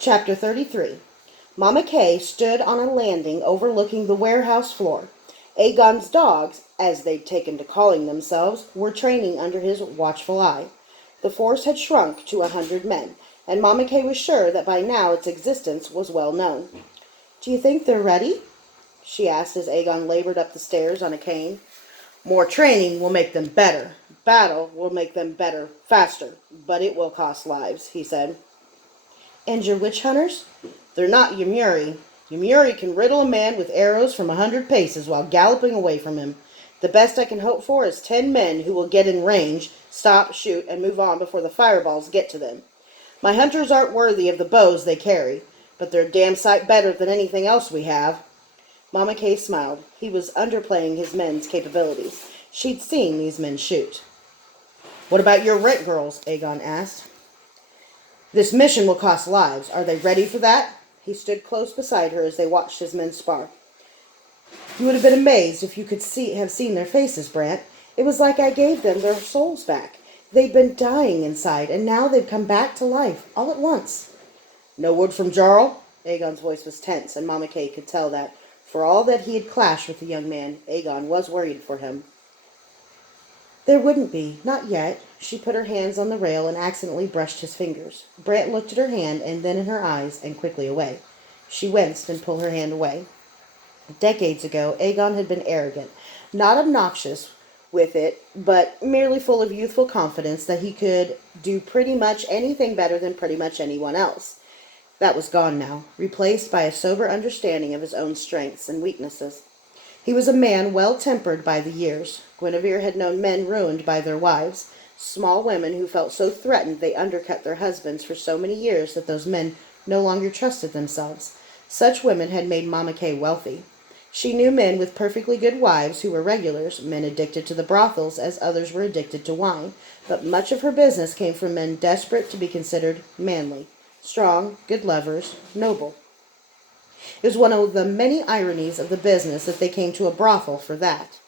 Chapter 33. Mama Kay stood on a landing overlooking the warehouse floor. Aegon's dogs, as they'd taken to calling themselves, were training under his watchful eye. The force had shrunk to 100 men, and Mama Kay was sure that by now its existence was well known. "Do you think they're ready?" she asked as Aegon labored up the stairs on a cane. "More training will make them better. Battle will make them better faster, but it will cost lives," he said. "And your witch hunters?" "They're not Ymuri. Ymuri can riddle a man with arrows from 100 paces while galloping away from him. The best I can hope for is 10 men who will get in range, stop, shoot, and move on before the fireballs get to them. My hunters aren't worthy of the bows they carry, but they're a damn sight better than anything else we have." Mama Kay smiled. He was underplaying his men's capabilities. She'd seen these men shoot. "What about your rent girls?" Aegon asked. "This mission will cost lives. Are they ready for that?" He stood close beside her as they watched his men spar. "You would have been amazed if you could have seen their faces, Brent. It was like I gave them their souls back. They'd been dying inside, and now they've come back to life, all at once." "No word from Jarl?" Aegon's voice was tense, and Mama Kay could tell that, for all that he had clashed with the young man, Aegon was worried for him. "There wouldn't be, not yet." She put her hands on the rail and accidentally brushed his fingers. Brant looked at her hand and then in her eyes and quickly away. She winced and pulled her hand away. Decades ago, Aegon had been arrogant, not obnoxious with it, but merely full of youthful confidence that he could do pretty much anything better than pretty much anyone else. That was gone now, replaced by a sober understanding of his own strengths and weaknesses. He was a man well-tempered by the years. Guinevere had known men ruined by their wives, small women who felt so threatened they undercut their husbands for so many years that those men no longer trusted themselves. Such women had made Mama Kay wealthy. She knew men with perfectly good wives who were regulars, men addicted to the brothels as others were addicted to wine, but much of her business came from men desperate to be considered manly, strong, good lovers, noble. It was one of the many ironies of the business that they came to a brothel for that.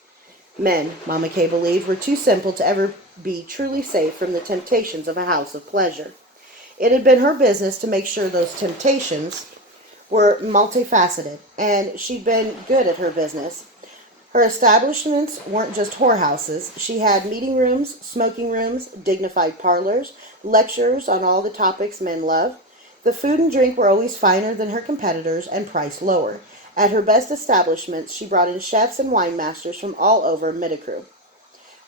Men, Mama Kay believed, were too simple to ever be truly safe from the temptations of a house of pleasure. It had been her business to make sure those temptations were multifaceted, and she'd been good at her business. Her establishments weren't just whorehouses. She had meeting rooms, smoking rooms, dignified parlors, lectures on all the topics men love. The food and drink were always finer than her competitors and priced lower. At her best establishments, she brought in chefs and wine masters from all over Midicrew.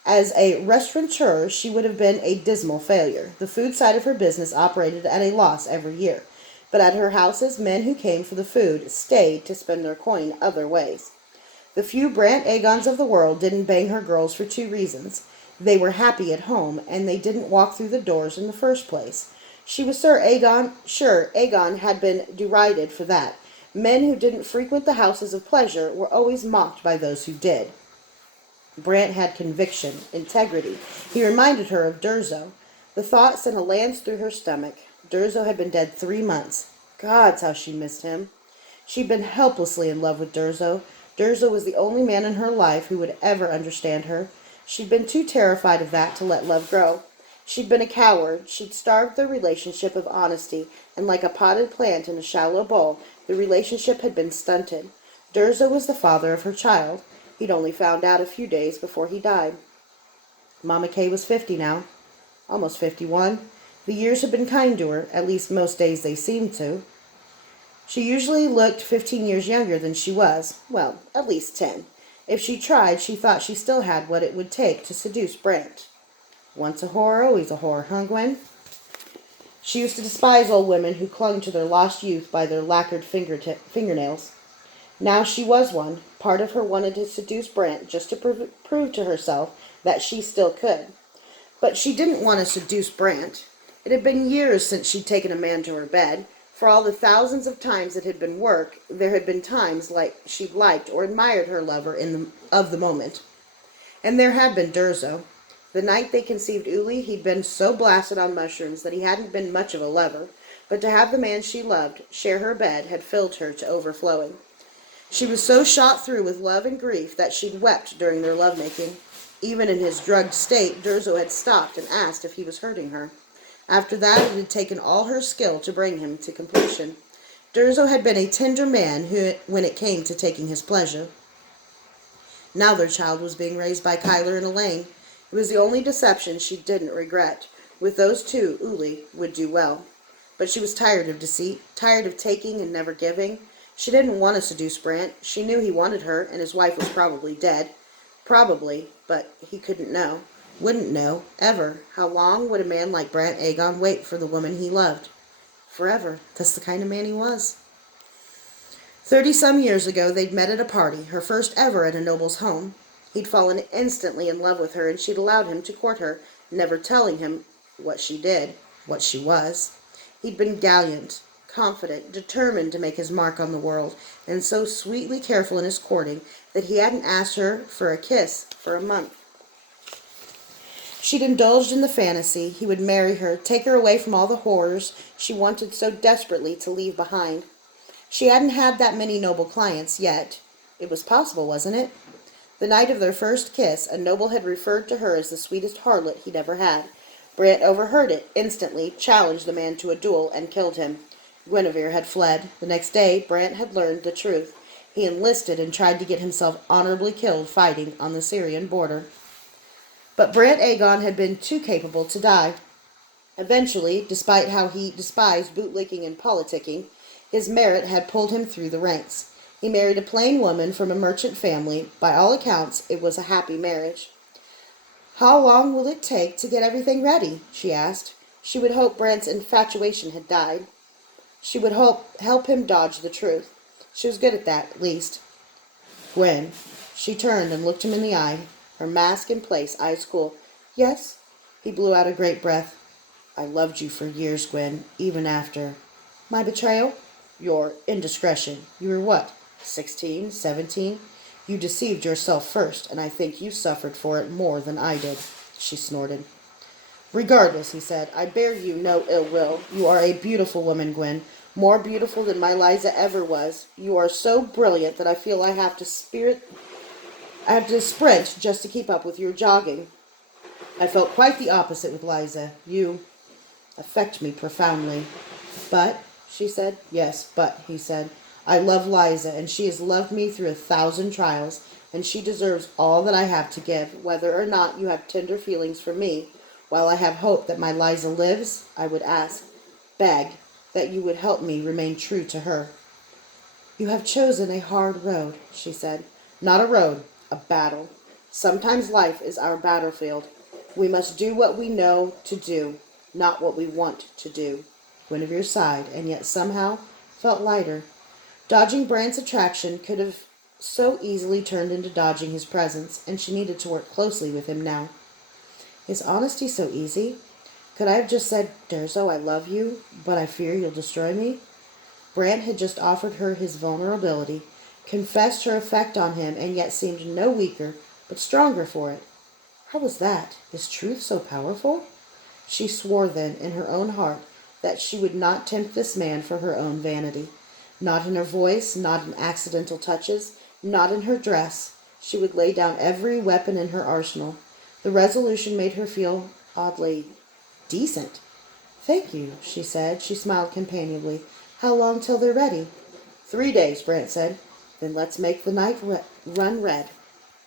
As a restaurateur, she would have been a dismal failure. The food side of her business operated at a loss every year. But at her houses, men who came for the food stayed to spend their coin other ways. The few Brant Aegons of the world didn't bang her girls for two reasons. They were happy at home, and they didn't walk through the doors in the first place. She was sure Aegon had been derided for that. Men who didn't frequent the houses of pleasure were always mocked by those who did. Brant had conviction, integrity. He reminded her of Durzo. The thought sent a lance through her stomach. Durzo had been dead 3 months. Gods, how she missed him. She'd been helplessly in love with Durzo. Durzo was the only man in her life who would ever understand her. She'd been too terrified of that to let love grow. She'd been a coward. She'd starved the relationship of honesty, and like a potted plant in a shallow bowl, the relationship had been stunted. Durzo was the father of her child. He'd only found out a few days before he died. Mama Kay was 50 now, almost 51. The years had been kind to her, at least most days they seemed to. She usually looked 15 years younger than she was, well, at least 10. If she tried, she thought she still had what it would take to seduce Brant. Once a whore, always a whore, huh, Gwen? She used to despise old women who clung to their lost youth by their lacquered fingernails. Now she was one. Part of her wanted to seduce Brant just to prove to herself that she still could. But she didn't want to seduce Brant. It had been years since she'd taken a man to her bed. For all the thousands of times it had been work, there had been times like she'd liked or admired her lover of the moment. And there had been Durzo. The night they conceived Uli, he'd been so blasted on mushrooms that he hadn't been much of a lover, but to have the man she loved share her bed had filled her to overflowing. She was so shot through with love and grief that she'd wept during their lovemaking. Even in his drugged state, Durzo had stopped and asked if he was hurting her. After that, it had taken all her skill to bring him to completion. Durzo had been a tender man when it came to taking his pleasure. Now their child was being raised by Kyler and Elaine. It was the only deception she didn't regret. With those two, Uli would do well. But she was tired of deceit, tired of taking and never giving. She didn't want to seduce Brent. She knew he wanted her, and his wife was probably dead. Probably, but he couldn't know. Wouldn't know, ever. How long would a man like Brent Aegon wait for the woman he loved? Forever. That's the kind of man he was. 30-some years ago, they'd met at a party, her first ever at a noble's home. He'd fallen instantly in love with her, and she'd allowed him to court her, never telling him what she did, what she was. He'd been gallant, confident, determined to make his mark on the world, and so sweetly careful in his courting that he hadn't asked her for a kiss for a month. She'd indulged in the fantasy he would marry her, take her away from all the horrors she wanted so desperately to leave behind. She hadn't had that many noble clients yet. It was possible, wasn't it? The night of their first kiss, a noble had referred to her as the sweetest harlot he'd ever had. Brant overheard it, instantly challenged the man to a duel, and killed him. Guinevere had fled. The next day, Brant had learned the truth. He enlisted and tried to get himself honorably killed fighting on the Syrian border. But Brant Aegon had been too capable to die. Eventually, despite how he despised bootlicking and politicking, his merit had pulled him through the ranks. He married a plain woman from a merchant family. By all accounts, it was a happy marriage. "How long will it take to get everything ready?" she asked. She would hope Brant's infatuation had died. She would help him dodge the truth. She was good at that, at least. "Gwen." She turned and looked him in the eye, her mask in place, eyes cool. "Yes?" He blew out a great breath. "I loved you for years, Gwen, even after—" "My betrayal?" "Your indiscretion. You were what, 16, 17? You deceived yourself first, and I think you suffered for it more than I did." She snorted. "Regardless," he said, "I bear you no ill will. You are a beautiful woman, Gwen, more beautiful than my Liza ever was. You are so brilliant that I feel I have to sprint just to keep up with your jogging. I felt quite the opposite with Liza. You affect me profoundly." "But," she said. "Yes, but," he said, "I love Liza, and she has loved me through 1,000 trials, and she deserves all that I have to give. Whether or not you have tender feelings for me, while I have hope that my Liza lives, I would ask, beg, that you would help me remain true to her." "You have chosen a hard road," she said. "Not a road, a battle. Sometimes life is our battlefield. We must do what we know to do, not what we want to do." Guinevere sighed, and yet somehow felt lighter. Dodging Brant's attraction could have so easily turned into dodging his presence, and she needed to work closely with him now. "Is honesty so easy? Could I have just said, 'Durzo, I love you, but I fear you'll destroy me'?" Brant had just offered her his vulnerability, confessed her effect on him, and yet seemed no weaker, but stronger for it. How was that? Is truth so powerful? She swore then, in her own heart, that she would not tempt this man for her own vanity. Not in her voice, not in accidental touches, not in her dress. She would lay down every weapon in her arsenal. The resolution made her feel oddly decent. "Thank you," she said. She smiled companionably. "How long till they're ready?" 3 days, Brant said. "Then let's make the night run red."